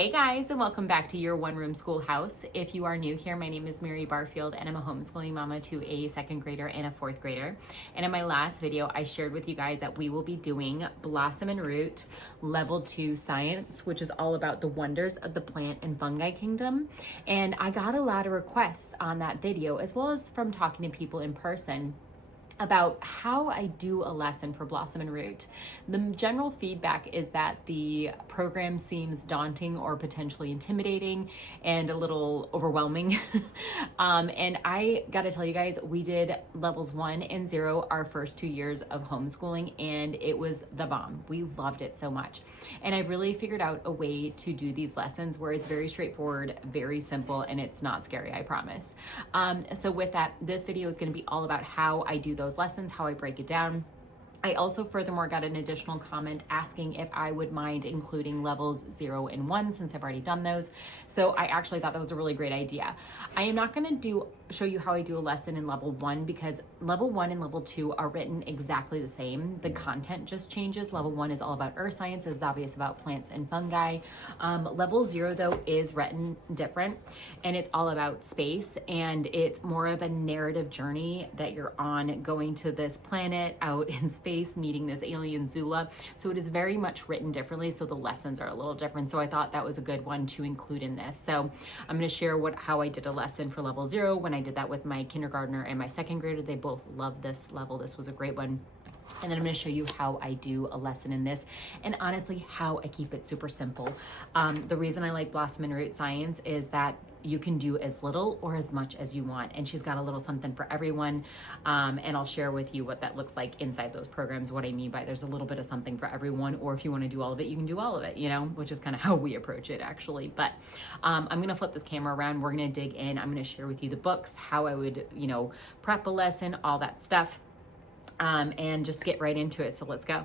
Hey guys, and welcome back to your one room schoolhouse. If you are new here, my name is Mary Barfield and I'm a homeschooling mama to a second grader and a fourth grader. And in my last video, I shared with you guys that we will be doing Blossom and Root Level 2 Science, which is all about the wonders of the plant and fungi kingdom. And I got a lot of requests on that video, as well as from talking to people in person, about how I do a lesson for Blossom and Root. The general feedback is that the program seems daunting or potentially intimidating and a little overwhelming. And I gotta tell you guys, we did levels 1 and 0 our first 2 years of homeschooling, and it was the bomb. We loved it so much. And I really figured out a way to do these lessons where it's very straightforward, very simple, and it's not scary, I promise. So with that, this video is gonna be all about how I do those lessons, how I break it down. I also furthermore got an additional comment asking if I would mind including levels 0 and 1 since I've already done those. So I actually thought that was a really great idea. I am not going to show you how I do a lesson in level 1 because level 1 and level 2 are written exactly the same. The content just changes. Level 1 is all about earth science, is obvious about plants and fungi. Level 0 though is written different, and it's all about space, and it's more of a narrative journey that you're on, going to this planet out in space, meeting this alien Zula. So it is very much written differently, so the lessons are a little different. So I thought that was a good one to include in this. So I'm going to share how I did a lesson for level 0 when I did that with my kindergartner and my second grader. They both loved this level. This was a great one. And then I'm going to show you how I do a lesson in this, and honestly how I keep it super simple. The reason I like Blossom and Root Science is that you can do as little or as much as you want, and she's got a little something for everyone. And I'll share with you what that looks like inside those programs, what I mean by there's a little bit of something for everyone, or if you want to do all of it, you can do all of it, which is kind of how we approach it actually. But I'm going to flip this camera around. We're going to dig in. I'm going to share with you the books, how I would, prep a lesson, all that stuff. And just get right into it. So let's go.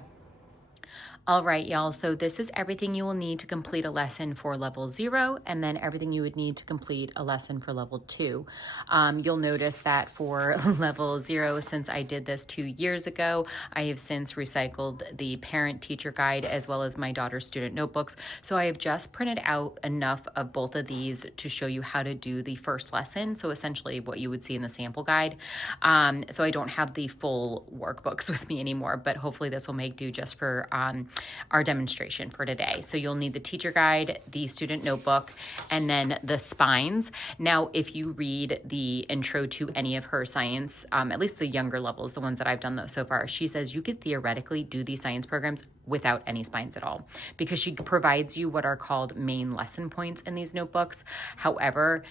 All right, y'all. So this is everything you will need to complete a lesson for level 0, and then everything you would need to complete a lesson for level 2. You'll notice that for level 0, since I did this 2 years ago, I have since recycled the parent teacher guide as well as my daughter's student notebooks. So I have just printed out enough of both of these to show you how to do the first lesson. So essentially what you would see in the sample guide. So I don't have the full workbooks with me anymore, but hopefully this will make do just for our demonstration for today. So you'll need the teacher guide, the student notebook, and then the spines. Now, if you read the intro to any of her science, at least the younger levels, the ones that I've done so far, she says you could theoretically do these science programs without any spines at all, because she provides you what are called main lesson points in these notebooks. However,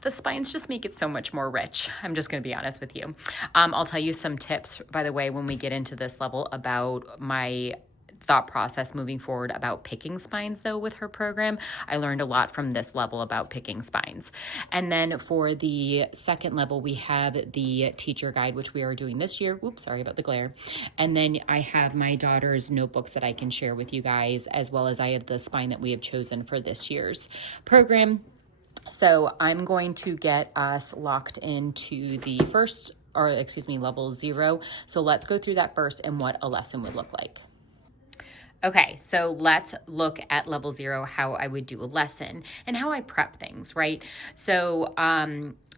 the spines just make it so much more rich. I'm just going to be honest with you. I'll tell you some tips, by the way, when we get into this level about my thought process moving forward about picking spines though with her program. I learned a lot from this level about picking spines. And then for the second level, we have the teacher guide, which we are doing this year. Oops, sorry about the glare. And then I have my daughter's notebooks that I can share with you guys, as well as I have the spine that we have chosen for this year's program. So I'm going to get us locked into the level 0. So let's go through that first and what a lesson would look like. Okay, so let's look at level 0, how I would do a lesson and how I prep things, right? So,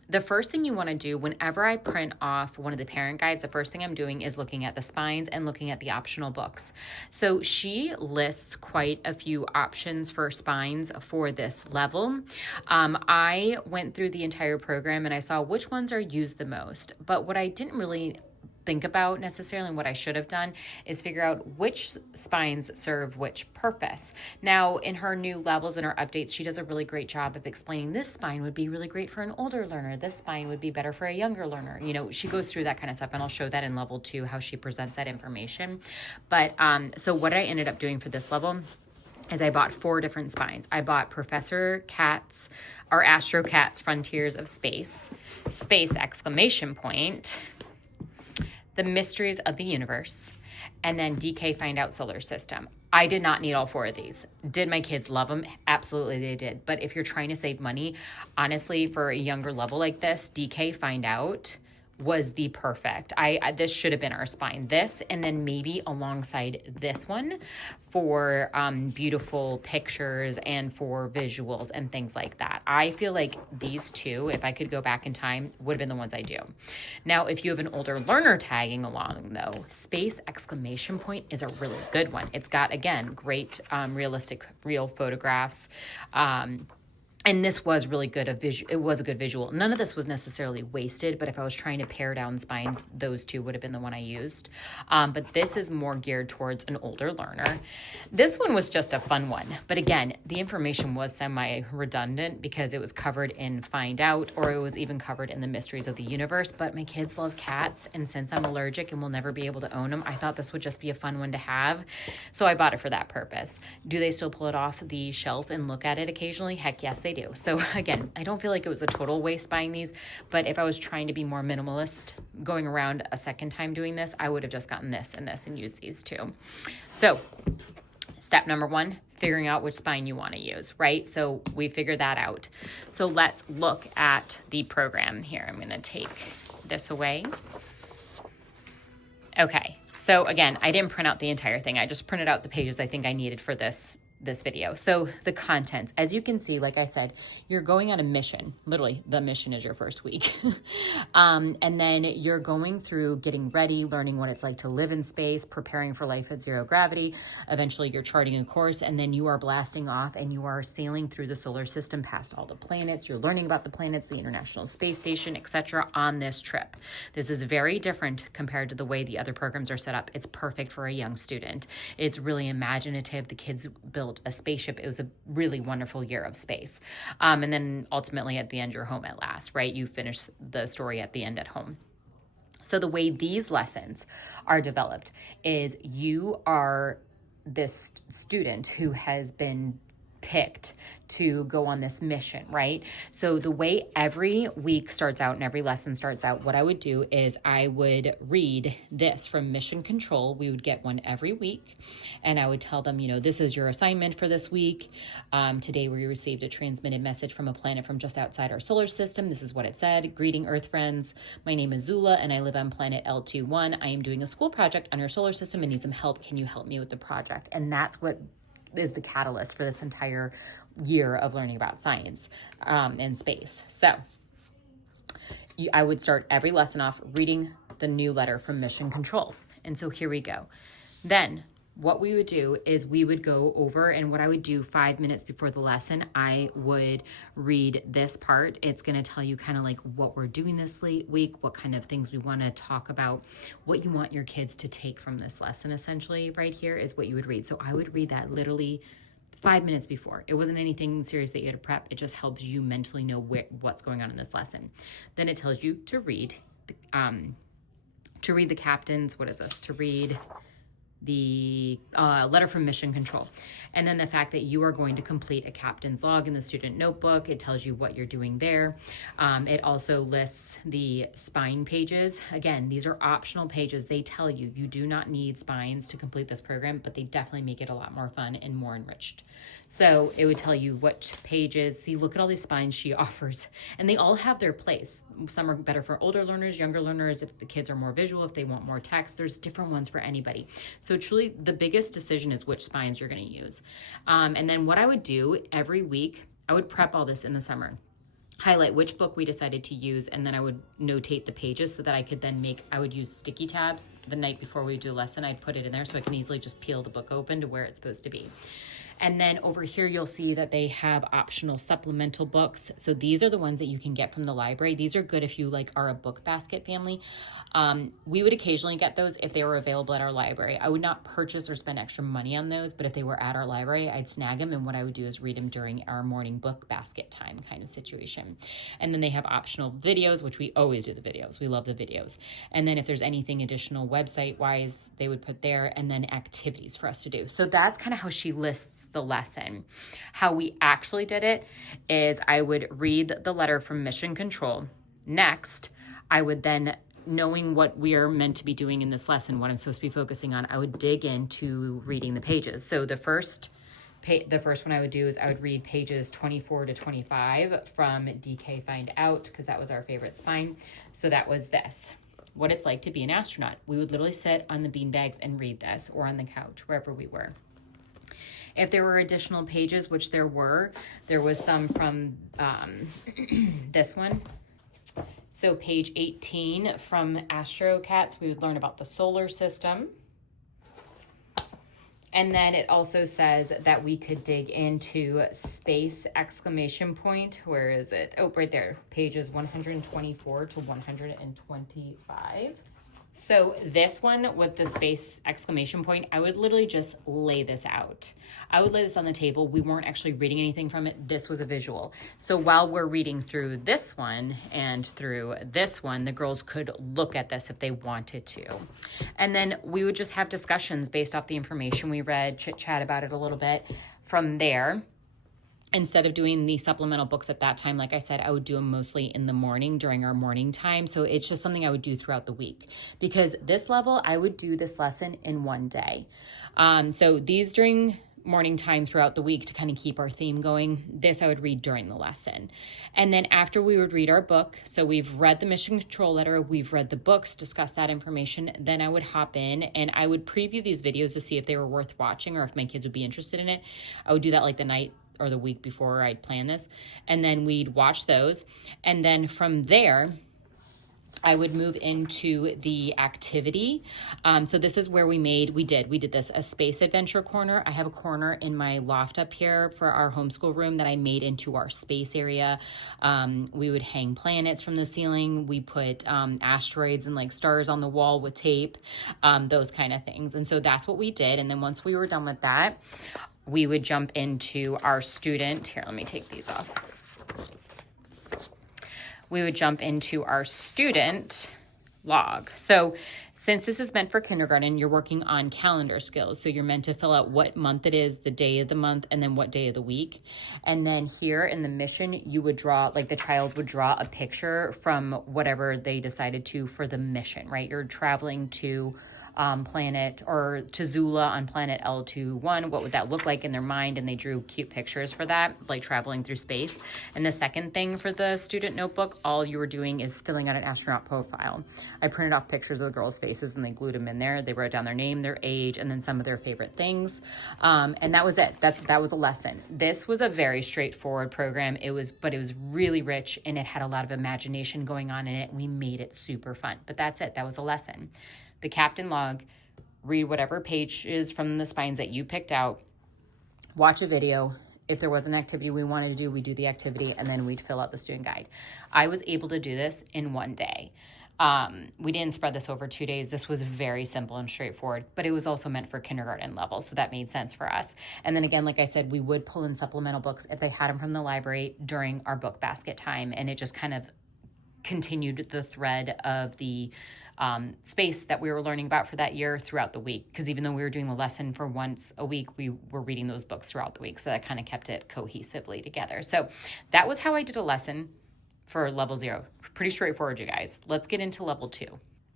the first thing you want to do whenever I print off one of the parent guides, the first thing I'm doing is looking at the spines and looking at the optional books. So she lists quite a few options for spines for this level. I went through the entire program and I saw which ones are used the most, but what I didn't really think about necessarily, and what I should have done is figure out which spines serve which purpose. Now, in her new levels and her updates, she does a really great job of explaining this spine would be really great for an older learner. This spine would be better for a younger learner. She goes through that kind of stuff, and I'll show that in level 2, how she presents that information. But so what I ended up doing for this level is I bought 4 different spines. I bought Professor Katz, or Astro Katz Frontiers of Space, Space exclamation point, The Mysteries of the Universe, and then DK Find Out Solar System. I did not need all 4 of these. Did my kids love them? Absolutely they did. But if you're trying to save money, honestly, for a younger level like this, DK Find Out was the perfect. This should have been our spine. This, and then maybe alongside this one for beautiful pictures and for visuals and things like that. I feel like these two, if I could go back in time, would have been the ones I do. Now, if you have an older learner tagging along though, space exclamation point is a really good one. It's got, again, great realistic real photographs. And this was really good. It was a good visual. None of this was necessarily wasted, but if I was trying to pare down spines, those two would have been the one I used. But this is more geared towards an older learner. This one was just a fun one. But again, the information was semi-redundant because it was covered in Find Out, or it was even covered in the Mysteries of the Universe. But my kids love cats, and since I'm allergic and will never be able to own them, I thought this would just be a fun one to have. So I bought it for that purpose. Do they still pull it off the shelf and look at it occasionally? Heck yes, they do. So again, I don't feel like it was a total waste buying these, but if I was trying to be more minimalist going around a second time doing this, I would have just gotten this and used these two. So step number one, figuring out which spine you want to use, right? So we figured that out. So let's look at the program here. I'm going to take this away. Okay. So again, I didn't print out the entire thing. I just printed out the pages I think I needed for this video. So the contents, as you can see, like I said, you're going on a mission. Literally, the mission is your first week. And then you're going through getting ready, learning what it's like to live in space, preparing for life at zero gravity. Eventually, you're charting a course, and then you are blasting off and you are sailing through the solar system past all the planets. You're learning about the planets, the International Space Station, etc. on this trip. This is very different compared to the way the other programs are set up. It's perfect for a young student. It's really imaginative. The kids built a spaceship. It was a really wonderful year of space. And then ultimately at the end, you're home at last, right? You finish the story at the end at home. So the way these lessons are developed is you are this student who has been picked to go on this mission, right? So the way every week starts out and every lesson starts out, what I would do is I would read this from Mission Control. We would get one every week, and I would tell them, this is your assignment for this week. Today we received a transmitted message from a planet from just outside our solar system. This is what it said. Greeting Earth friends. My name is Zula and I live on planet L21. I am doing a school project on your solar system and need some help. Can you help me with the project? And that's what is the catalyst for this entire year of learning about science and space. So I would start every lesson off reading the new letter from Mission Control. And so here we go. Then what we would do is we would go over, and what I would do 5 minutes before the lesson, I would read this part. It's going to tell you kind of like what we're doing this week, what kind of things we want to talk about, what you want your kids to take from this lesson. Essentially right here is what you would read. So I would read that literally 5 minutes before. It wasn't anything serious that you had to prep. It just helps you mentally know what's going on in this lesson. Then it tells you to read the captain's, what is this? To read the letter from Mission Control. And then the fact that you are going to complete a captain's log in the student notebook. It tells you what you're doing there. It also lists the spine pages. Again, these are optional pages. They tell you you do not need spines to complete this program, but they definitely make it a lot more fun and more enriched. So it would tell you what pages. See, look at all these spines she offers, and they all have their place. Some are better for older learners, younger learners, if the kids are more visual, if they want more text. There's different ones for anybody. So truly the biggest decision is which spines you're going to use. And then what I would do every week, I would prep all this in the summer, highlight which book we decided to use, and then I would notate the pages so that I could then I would use sticky tabs the night before we do a lesson. I'd put it in there so I can easily just peel the book open to where it's supposed to be. And then over here, you'll see that they have optional supplemental books. So these are the ones that you can get from the library. These are good if you are a book basket family. We would occasionally get those if they were available at our library. I would not purchase or spend extra money on those, but if they were at our library, I'd snag them. And what I would do is read them during our morning book basket time kind of situation. And then they have optional videos, which we always do the videos. We love the videos. And then if there's anything additional website wise, they would put there, and then activities for us to do. So that's kind of how she lists the lesson. How we actually did it is I would read the letter from Mission Control. Next, I would then, knowing what we are meant to be doing in this lesson, what I'm supposed to be focusing on, I would dig into reading the pages. So the first The first one I would do is I would read pages 24 to 25 from DK Find Out, because that was our favorite spine. So that was this, what it's like to be an astronaut. We would literally sit on the beanbags and read this, or on the couch, wherever we were. If there were additional pages, which there was some from this one. So page 18 from Astro Cats, we would learn about the solar system. And then it also says that we could dig into space exclamation point. Where is it? Oh, right there. Pages 124 to 125. So this one with the space exclamation point, I would literally just lay this out. I would lay this on the table. We weren't actually reading anything from it. This was a visual. So while we're reading through this one and through this one, the girls could look at this if they wanted to. And then we would just have discussions based off the information we read, chit chat about it a little bit from there. Instead of doing the supplemental books at that time, like I said, I would do them mostly in the morning during our morning time. So it's just something I would do throughout the week, because this level, I would do this lesson in one day. So these during morning time throughout the week to kind of keep our theme going. This I would read during the lesson. And then after we would read our book, so we've read the mission control letter, we've read the books, discussed that information, then I would hop in and I would preview these videos to see if they were worth watching or if my kids would be interested in it. I would do that like the night or the week before I'd plan this. And then we'd watch those. And then from there, I would move into the activity. So this is where we did this, a space adventure corner. I have a corner in my loft up here for our homeschool room that I made into our space area. We would hang planets from the ceiling. We put asteroids and like stars on the wall with tape, those kind of things. And so that's what we did. And then once we were done with that, we would jump into our student. Here, let me take these off. We would jump into our student log. So since this is meant for kindergarten, you're working on calendar skills. So you're meant to fill out what month it is, the day of the month, and then what day of the week. And then here in the mission, you would draw, like the child would draw a picture from whatever they decided to for the mission, right? You're traveling to planet or to Zula on planet L21. What would that look like in their mind? And they drew cute pictures for that, like traveling through space. And the second thing for the student notebook, all you were doing is filling out an astronaut profile. I printed off pictures of the girls' faces and they glued them in there. They wrote down their name, their age, and then some of their favorite things. And that was it. That was a lesson. This was a very straightforward program. But it was really rich and it had a lot of imagination going on in it. We made it super fun, but that's it. That was a lesson. The captain log, read whatever pages from the spines that you picked out, watch a video. If there was an activity we wanted to do, we'd do the activity and then we'd fill out the student guide. I was able to do this in one day. We didn't spread this over 2 days. This was very simple and straightforward, but it was also meant for kindergarten level. So that made sense for us. And then again, like I said, we would pull in supplemental books if they had them from the library during our book basket time. And it just kind of continued the thread of the space that we were learning about for that year throughout the week. Because even though we were doing the lesson for once a week, we were reading those books throughout the week. So that kind of kept it cohesively together. So that was how I did a lesson for level 0. Pretty straightforward, you guys. Let's get into level 2.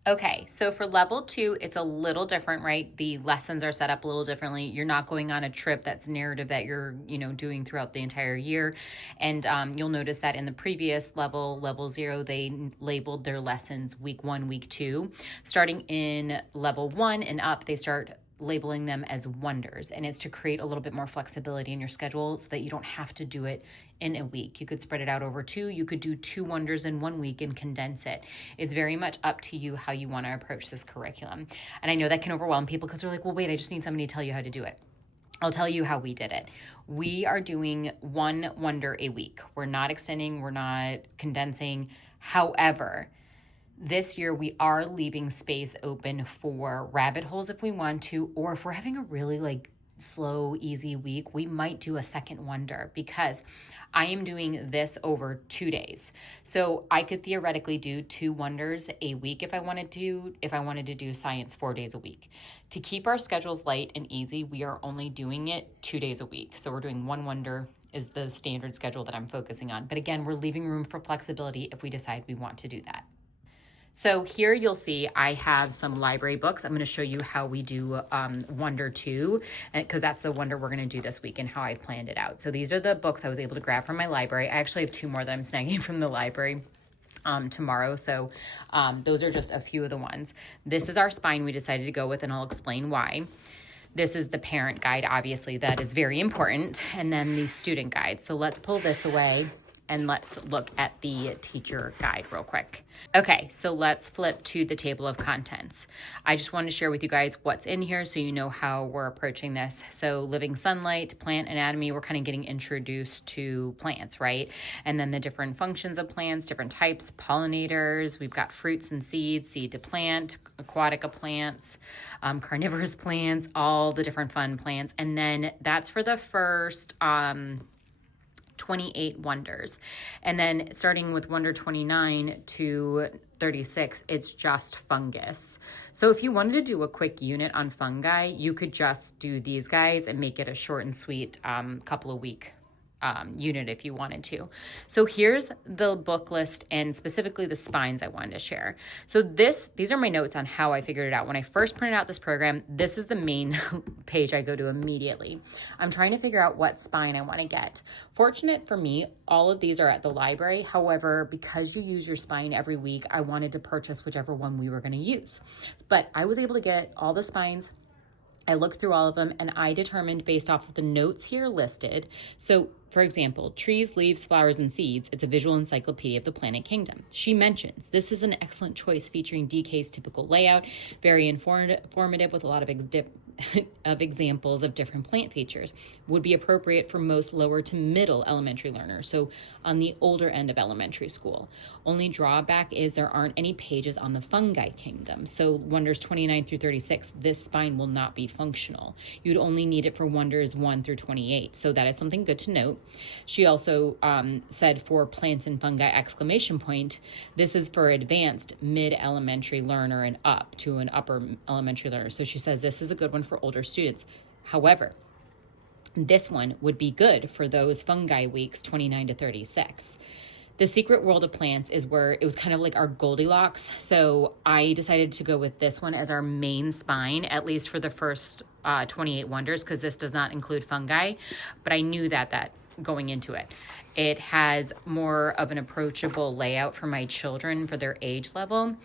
Okay, so for level 2, it's a little different, right? The lessons are set up a little differently. You're not going on a trip that's narrative that you're, doing throughout the entire year. And you'll notice that in the previous level 0, they labeled their lessons week 1, week 2. Starting in level 1 and up, they start labeling them as wonders, and it's to create a little bit more flexibility in your schedule so that you don't have to do it in a week. You could spread it out over 2. You could do 2 wonders in 1 week and condense it. It's very much up to you how you want to approach this curriculum. And I know that can overwhelm people because they're like, well, wait, I just need somebody to tell you how to do it. I'll tell you how we did it. We are doing 1 wonder a week. We're not extending, we're not condensing. However, this year, we are leaving space open for rabbit holes if we want to, or if we're having a really slow, easy week, we might do a second wonder because I am doing this over 2 days. So I could theoretically do 2 wonders a week if I wanted to do science 4 days a week. To keep our schedules light and easy, we are only doing it 2 days a week. So we're doing 1 wonder is the standard schedule that I'm focusing on. But again, we're leaving room for flexibility if we decide we want to do that. So here you'll see I have some library books. I'm going to show you how we do Wonder 2, because that's the Wonder we're going to do this week and how I planned it out. So these are the books I was able to grab from my library. I actually have 2 more that I'm snagging from the library tomorrow. So those are just a few of the ones. This is our spine we decided to go with, and I'll explain why. This is the parent guide, obviously, that is very important. And then the student guide. So let's pull this away and let's look at the teacher guide real quick. Okay, so let's flip to the table of contents. I just wanted to share with you guys what's in here so you know how we're approaching this. So living sunlight, plant anatomy, we're kind of getting introduced to plants, right? And then the different functions of plants, different types, pollinators, we've got fruits and seeds, seed to plant, aquatica plants, carnivorous plants, all the different fun plants. And then that's for the first 28 wonders. And then starting with Wonder 29 to 36, it's just fungus. So if you wanted to do a quick unit on fungi, you could just do these guys and make it a short and sweet couple of week unit if you wanted to. So here's the book list and specifically the spines I wanted to share. So these are my notes on how I figured it out. When I first printed out this program, this is the main page I go to immediately. I'm trying to figure out what spine I want to get. Fortunate for me, all of these are at the library. However, because you use your spine every week, I wanted to purchase whichever one we were going to use. But I was able to get all the spines. I looked through all of them and I determined based off of the notes here listed. So for example, trees, leaves, flowers, and seeds, it's a visual encyclopedia of the planet kingdom. She mentions, this is an excellent choice featuring DK's typical layout, very informative with a lot of examples of different plant features, would be appropriate for most lower to middle elementary learners, so on the older end of elementary school. Only drawback is there aren't any pages on the fungi kingdom, so Wonders 29 through 36, this spine will not be functional. You'd only need it for Wonders 1 through 28, so that is something good to note. She also said for plants and fungi exclamation point, this is for advanced mid-elementary learner and up to an upper elementary learner. So she says this is a good one for older students. However, this one would be good for those fungi weeks 29 to 36. The Secret World of Plants is where it was kind of like our Goldilocks. So I decided to go with this one as our main spine, at least for the first 28 wonders, because this does not include fungi. But I knew that going into it. It has more of an approachable layout for my children for their age level.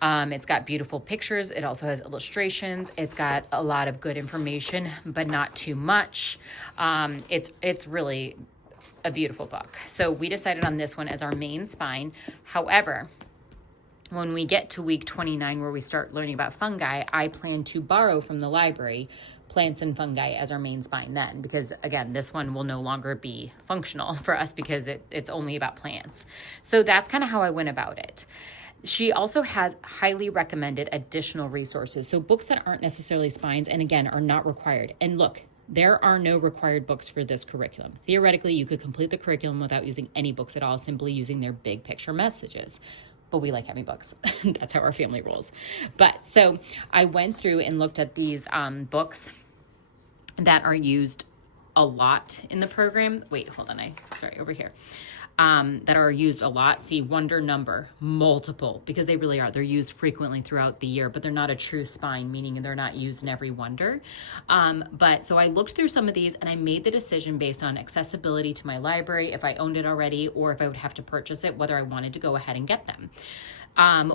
It's got beautiful pictures. It also has illustrations. It's got a lot of good information, but not too much. It's really a beautiful book. So we decided on this one as our main spine. However, when we get to week 29, where we start learning about fungi, I plan to borrow from the library plants and fungi as our main spine then, because again, this one will no longer be functional for us because it's only about plants. So that's kind of how I went about it. She also has highly recommended additional resources. So books that aren't necessarily spines and again, are not required. And look, there are no required books for this curriculum. Theoretically, you could complete the curriculum without using any books at all, simply using their big picture messages. But we like having books. That's how our family rolls. But so I went through and looked at these books that are used a lot in the program. Wait, hold on. Over here. That are used a lot. See, Wonder Number, multiple, because they really are. They're used frequently throughout the year, but they're not a true spine, meaning they're not used in every wonder. But so I looked through some of these and I made the decision based on accessibility to my library, if I owned it already, or if I would have to purchase it, whether I wanted to go ahead and get them.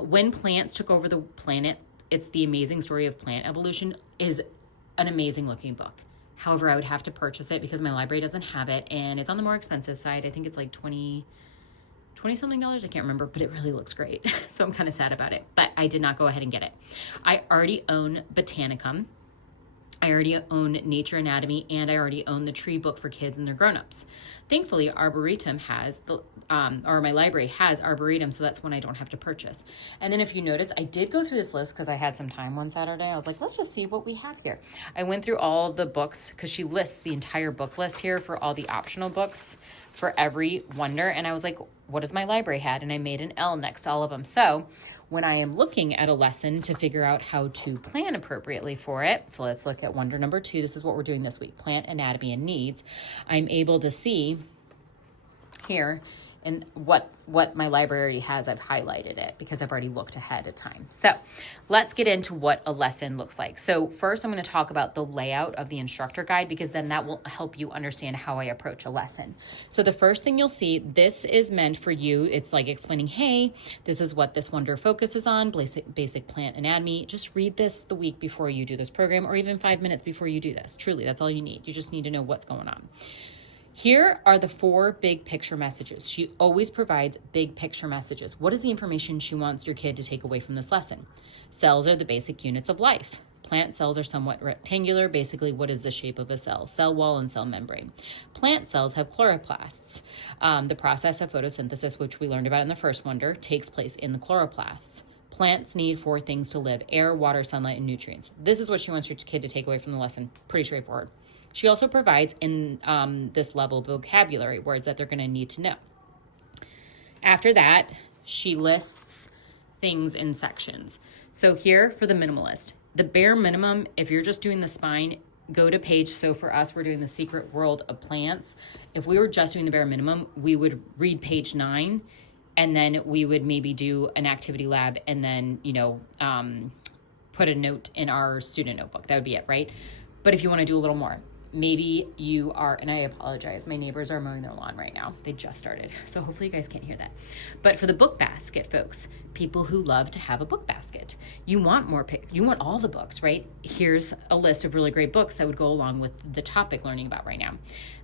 When Plants Took Over the Planet, It's the Amazing Story of Plant Evolution is an amazing looking book. However, I would have to purchase it because my library doesn't have it, and it's on the more expensive side. I think it's like $20 something. I can't remember, but it really looks great. So I'm kind of sad about it, but I did not go ahead and get it. I already own Botanicum. I already own Nature Anatomy, and I already own the tree book for kids and their grown-ups. Thankfully, Arboretum has my library has Arboretum, so that's one I don't have to purchase. And then if you notice, I did go through this list because I had some time one Saturday. I was like, let's just see what we have here. I went through all the books because she lists the entire book list here for all the optional books for every wonder. And I was like, what does my library had? And I made an L next to all of them. So when I am looking at a lesson to figure out how to plan appropriately for it, so let's look at Wonder number 2. This is what we're doing this week, Plant Anatomy and Needs. I'm able to see here and what my library already has, I've highlighted it because I've already looked ahead of time. So let's get into what a lesson looks like. So first I'm going to talk about the layout of the instructor guide, because then that will help you understand how I approach a lesson. So the first thing you'll see, this is meant for you. It's like explaining, hey, this is what this wonder focuses on, basic plant anatomy. Just read this the week before you do this program, or even 5 minutes before you do this. Truly, that's all you need. You just need to know what's going on. Here are the 4 big picture messages. She always provides big picture messages. What is the information she wants your kid to take away from this lesson? Cells are the basic units of life. Plant cells are somewhat rectangular. Basically, what is the shape of a cell? Cell wall and cell membrane. Plant cells have chloroplasts. The process of photosynthesis, which we learned about in the first wonder, takes place in the chloroplasts. Plants need 4 things to live: air, water, sunlight, and nutrients. This is what she wants your kid to take away from the lesson. Pretty straightforward. She also provides in this level vocabulary words that they're going to need to know. After that, she lists things in sections. So here for the minimalist, the bare minimum, if you're just doing the spine, go to page, so for us, we're doing the Secret World of Plants. If we were just doing the bare minimum, we would read page 9, and then we would maybe do an activity lab, and then, put a note in our student notebook. That would be it, right? But if you want to do a little more, maybe you are, and I apologize, my neighbors are mowing their lawn right now. They just started, so hopefully you guys can't hear that. But for the book basket, folks, people who love to have a book basket, you want you want all the books, right? Here's a list of really great books that would go along with the topic learning about right now.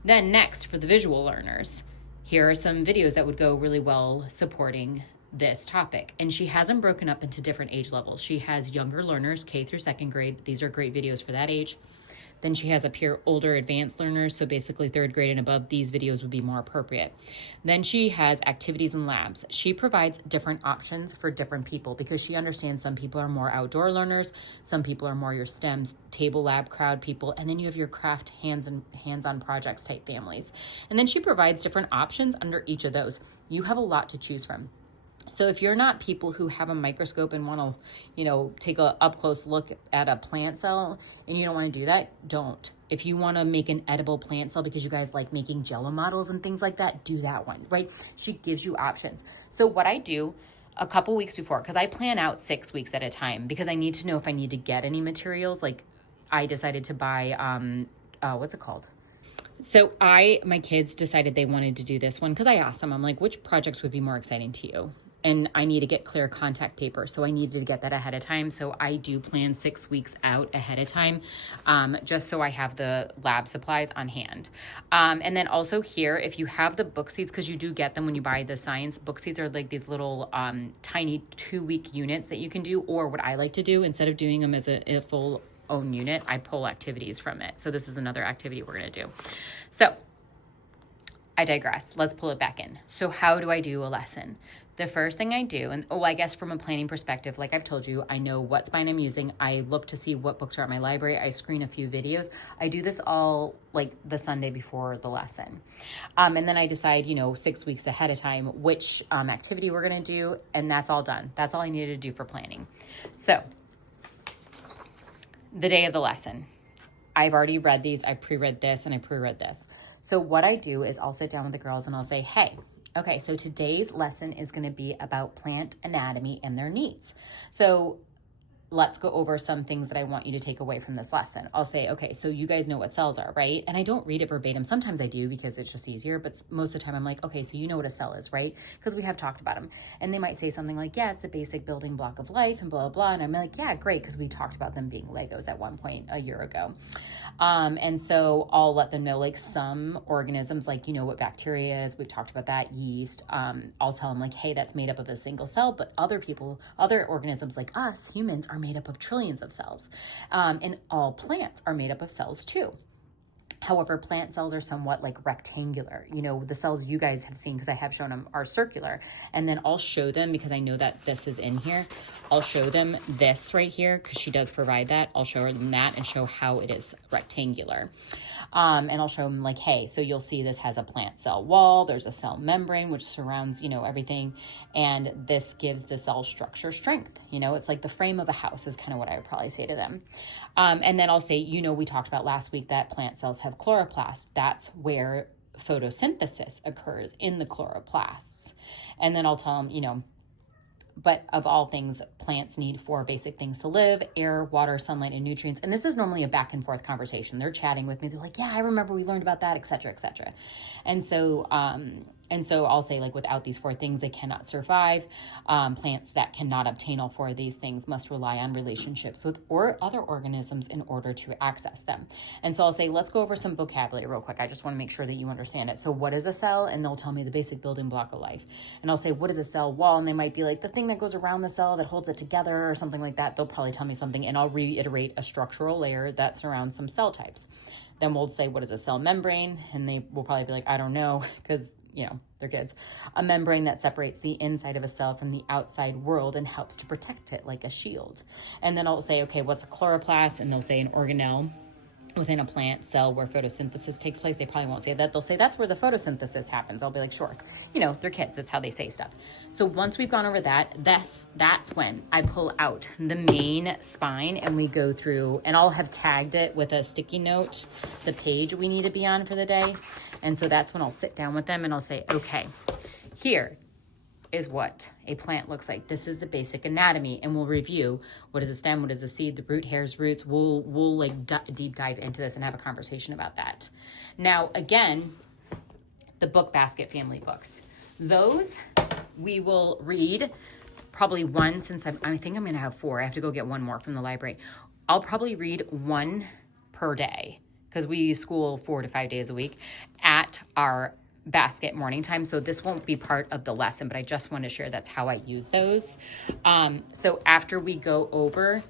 Then next, for the visual learners, here are some videos that would go really well supporting this topic. And she hasn't broken up into different age levels. She has younger learners, K through 2nd grade. These are great videos for that age. Then she has up here older advanced learners, so basically 3rd grade and above, these videos would be more appropriate. Then she has activities and labs. She provides different options for different people because she understands some people are more outdoor learners, some people are more your STEMs, table lab crowd people, and then you have your craft hands-on projects type families. And then she provides different options under each of those. You have a lot to choose from. So if you're not people who have a microscope and want to, take a up close look at a plant cell and you don't want to do that, don't. If you want to make an edible plant cell because you guys like making Jello models and things like that, do that one, right? She gives you options. So what I do a couple weeks before, because I plan out 6 weeks at a time because I need to know if I need to get any materials. Like I decided to buy, what's it called? So my kids decided they wanted to do this one because I asked them, I'm like, which projects would be more exciting to you? And I need to get clear contact paper. So I needed to get that ahead of time. So I do plan 6 weeks out ahead of time, just so I have the lab supplies on hand. And then also here, if you have the book seats, because you do get them when you buy the science book seats, are like these little tiny 2-week units that you can do. Or what I like to do, instead of doing them as a full own unit, I pull activities from it. So this is another activity we're going to do. So I digress. Let's pull it back in. So how do I do a lesson? The first thing I do, and I guess from a planning perspective, like I've told you, I know what spine I'm using. I look to see what books are at my library. I screen a few videos. I do this all like the Sunday before the lesson. And then I decide, 6 weeks ahead of time, which activity we're going to do. And that's all done. That's all I needed to do for planning. So the day of the lesson, I've already read these. I pre-read this and I pre-read this. So what I do is I'll sit down with the girls and I'll say, hey, okay, so today's lesson is going to be about plant anatomy and their needs. So let's go over some things that I want you to take away from this lesson. I'll say, okay, so you guys know what cells are, right? And I don't read it verbatim. Sometimes I do because it's just easier, but most of the time I'm like, okay, so you know what a cell is, right? Because we have talked about them. And they might say something like, yeah, it's the basic building block of life and blah, blah, blah. And I'm like, yeah, great, because we talked about them being Legos at one point a year ago. And so I'll let them know like some organisms, like, what bacteria is. We've talked about that, yeast. I'll tell them like, hey, that's made up of a single cell, but other organisms like us, humans, are made up of trillions of cells. And all plants are made up of cells too. However, plant cells are somewhat like rectangular. The cells you guys have seen, because I have shown them, are circular. And then I'll show them, because I know that this is in here, I'll show them this right here, because she does provide that. I'll show them that and show how it is rectangular. And I'll show them like, hey, so you'll see this has a plant cell wall. There's a cell membrane, which surrounds, everything. And this gives the cell structure strength. It's like the frame of a house is kind of what I would probably say to them. And then I'll say, we talked about last week that plant cells have chloroplast. That's where photosynthesis occurs in the chloroplasts. And then I'll tell them, but of all things, plants need 4 basic things to live: air, water, sunlight, and nutrients. And this is normally a back and forth conversation. They're chatting with me. They're like, yeah, I remember we learned about that, et cetera, et cetera. And so I'll say, like, without these 4 things, they cannot survive. Plants that cannot obtain all 4 of these things must rely on relationships with other organisms in order to access them. And so I'll say, let's go over some vocabulary real quick. I just want to make sure that you understand it. So what is a cell? And they'll tell me the basic building block of life. And I'll say, what is a cell wall? And they might be like, the thing that goes around the cell that holds it together or something like that. They'll probably tell me something, and I'll reiterate a structural layer that surrounds some cell types. Then we'll say, what is a cell membrane? And they will probably be like, I don't know, because they're kids. A membrane that separates the inside of a cell from the outside world and helps to protect it like a shield. And then I'll say, okay, what's a chloroplast? And they'll say an organelle within a plant cell where photosynthesis takes place. They probably won't say that. They'll say that's where the photosynthesis happens. I'll be like, sure. They're kids. That's how they say stuff. So once we've gone over that, that's when I pull out the main spine and we go through, and I'll have tagged it with a sticky note, the page we need to be on for the day. And so that's when I'll sit down with them and I'll say, okay, here is what a plant looks like. This is the basic anatomy, and we'll review what is a stem, what is a seed, the root, hairs, roots. We'll like deep dive into this and have a conversation about that. Now, again, the book basket family books. Those we will read probably one, since I think I'm going to have 4. I have to go get one more from the library. I'll probably read 1 per day, because we use school 4 to 5 days a week at our basket morning time. So this won't be part of the lesson, but I just want to share that's how I use those. So after we go over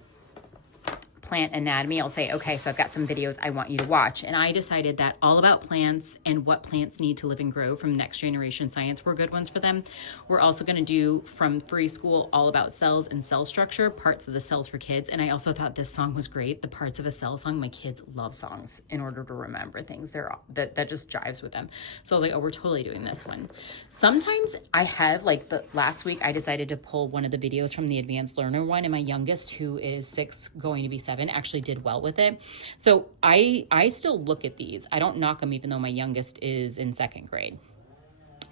plant anatomy, I'll say, okay, so I've got some videos I want you to watch. And I decided that All About Plants and What Plants Need to Live and Grow from Next Generation Science were good ones for them. We're also going to do from Free School All About Cells and Cell Structure, parts of the cells for kids. And I also thought this song was great, the Parts of a Cell song. My kids love songs in order to remember things. That just jives with them. So I was like, oh, we're totally doing this one. Sometimes I have, like the last week, I decided to pull one of the videos from the Advanced Learner one, and my youngest, who is 6 going to be 7, actually did well with it. So I still look at these. I don't knock them, even though my youngest is in 2nd grade.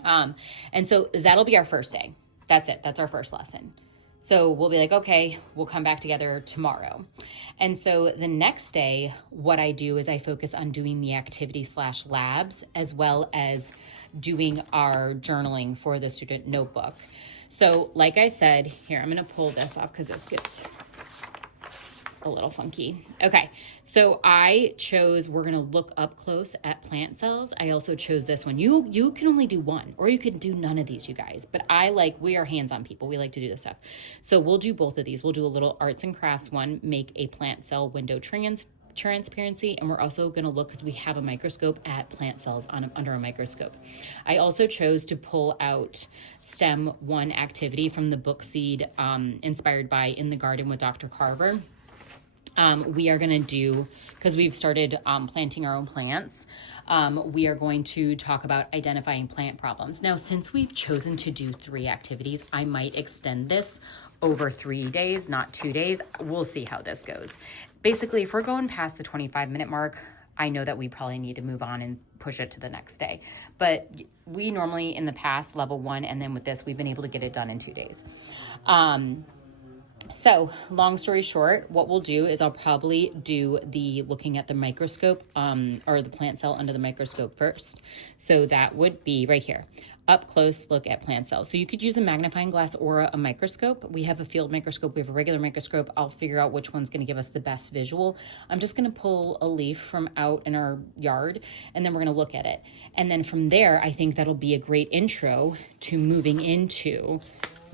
And so that'll be our first day. That's it. That's our first lesson. So we'll be like, okay, we'll come back together tomorrow. And so the next day, what I do is I focus on doing the activity/labs, as well as doing our journaling for the student notebook. So like I said, here, I'm going to pull this off because this gets a little funky. Okay, so I chose, we're going to look up close at plant cells. I also chose this one. You can only do one, or you can do none of these, you guys. But we are hands-on people. We like to do this stuff. So we'll do both of these. We'll do a little arts and crafts one, make a plant cell window transparency, and we're also going to look, because we have a microscope, at plant cells under a microscope. I also chose to pull out STEM 1 activity from the book Seed, inspired by In the Garden with Dr. Carver. We are going to do, because we've started planting our own plants, we are going to talk about identifying plant problems. Now, since we've chosen to do 3 activities, I might extend this over 3 days, not 2 days. We'll see how this goes. Basically, if we're going past the 25-minute mark, I know that we probably need to move on and push it to the next day. But we normally, in the past, level 1, and then with this, we've been able to get it done in 2 days. So long story short, what we'll do is I'll probably do the looking at the microscope, or the plant cell under the microscope first. So that would be right here, up close look at plant cells. So you could use a magnifying glass or a microscope. We have a field microscope. We have a regular microscope. I'll figure out which one's going to give us the best visual. I'm just going to pull a leaf from out in our yard, and then we're going to look at it. And then from there, I think that'll be a great intro to moving into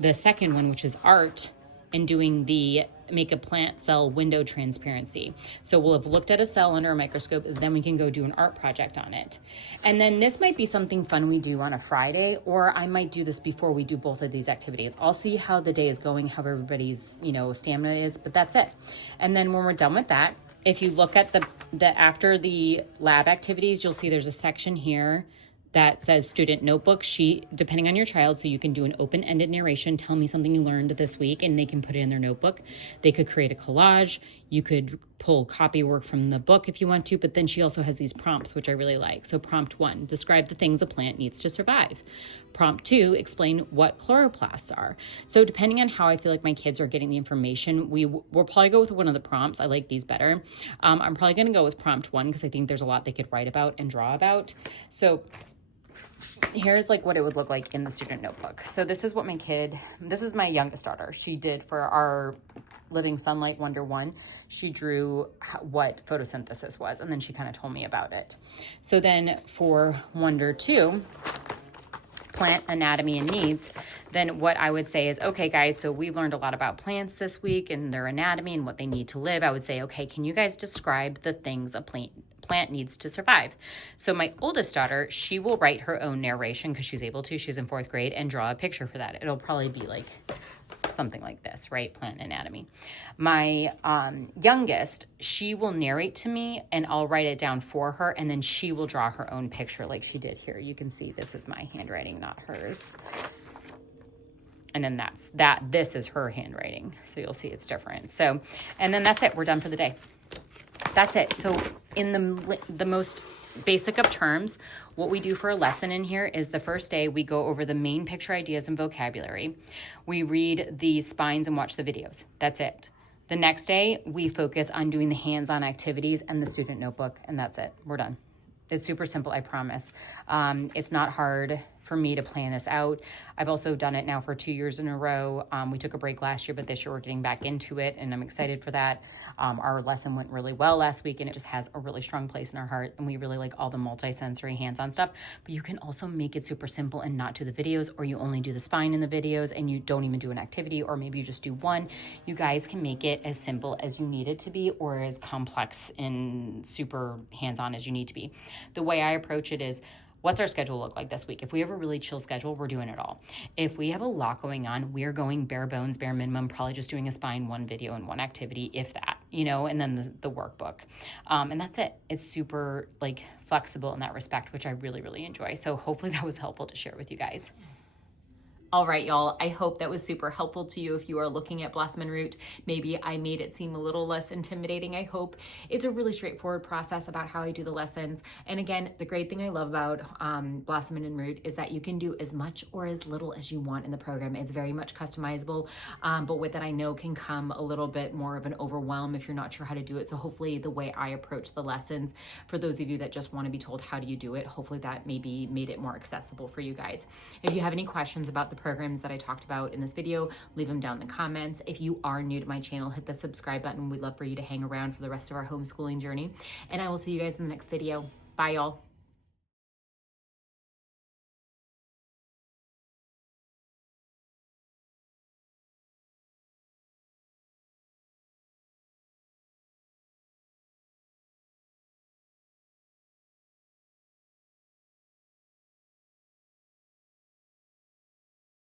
the second one, which is art, and doing the make a plant cell window transparency. So we'll have looked at a cell under a microscope, then we can go do an art project on it. And then this might be something fun we do on a Friday, or I might do this before we do both of these activities. I'll see how the day is going, how everybody's, stamina is, but that's it. And then when we're done with that, if you look at the after the lab activities, you'll see there's a section here that says student notebook sheet, depending on your child. So you can do an open-ended narration. Tell me something you learned this week, and they can put it in their notebook. They could create a collage. You could pull copy work from the book if you want to, but then she also has these prompts, which I really like. So prompt 1, describe the things a plant needs to survive. Prompt 2, explain what chloroplasts are. So depending on how I feel like my kids are getting the information, we'll probably go with one of the prompts. I like these better. I'm probably going to go with prompt 1 because I think there's a lot they could write about and draw about. So here's like what it would look like in the student notebook. So this is what this is my youngest daughter. She did for our Living Sunlight Wonder 1. She drew what photosynthesis was, and then she kind of told me about it. So then for Wonder 2, plant anatomy and needs, then what I would say is, okay, guys, so we've learned a lot about plants this week and their anatomy and what they need to live. I would say, okay, can you guys describe the things a plant needs to survive? So my oldest daughter, she will write her own narration because she's able to. She's in 4th grade, and draw a picture for that. It'll probably be like something like this, right? Plant anatomy. My youngest, she will narrate to me and I'll write it down for her, and then she will draw her own picture like she did here. You can see this is my handwriting, not hers. And then this is her handwriting. So you'll see it's different. So, and then that's it. We're done for the day. That's it. So in the most basic of terms, what we do for a lesson in here is the first day we go over the main picture ideas and vocabulary. We read the spines and watch the videos. That's it. The next day we focus on doing the hands-on activities and the student notebook, and that's it. We're done. It's super simple, I promise. It's not hard for me to plan this out. I've also done it now for 2 years in a row. We took a break last year, but this year we're getting back into it, and I'm excited for that. Our lesson went really well last week, and it just has a really strong place in our heart, and we really like all the multi-sensory hands-on stuff. But you can also make it super simple and not do the videos, or you only do the spine in the videos and you don't even do an activity, or maybe you just do one. You guys can make it as simple as you need it to be, or as complex and super hands-on as you need to be. The way I approach it is, what's our schedule look like this week? If we have a really chill schedule, we're doing it all. If we have a lot going on, we're going bare bones, bare minimum, probably just doing a spine, one video, and one activity, if that, and then the workbook. And that's it. It's super like flexible in that respect, which I really, really enjoy. So hopefully that was helpful to share with you guys. All right, y'all, I hope that was super helpful to you if you are looking at Blossom and Root. Maybe I made it seem a little less intimidating, I hope. It's a really straightforward process about how I do the lessons. And again, the great thing I love about Blossom and Root is that you can do as much or as little as you want in the program. It's very much customizable, but with it I know can come a little bit more of an overwhelm if you're not sure how to do it. So hopefully the way I approach the lessons, for those of you that just want to be told how do you do it, hopefully that maybe made it more accessible for you guys. If you have any questions about the programs that I talked about in this video, leave them down in the comments. If you are new to my channel, hit the subscribe button. We'd love for you to hang around for the rest of our homeschooling journey. And I will see you guys in the next video. Bye, y'all.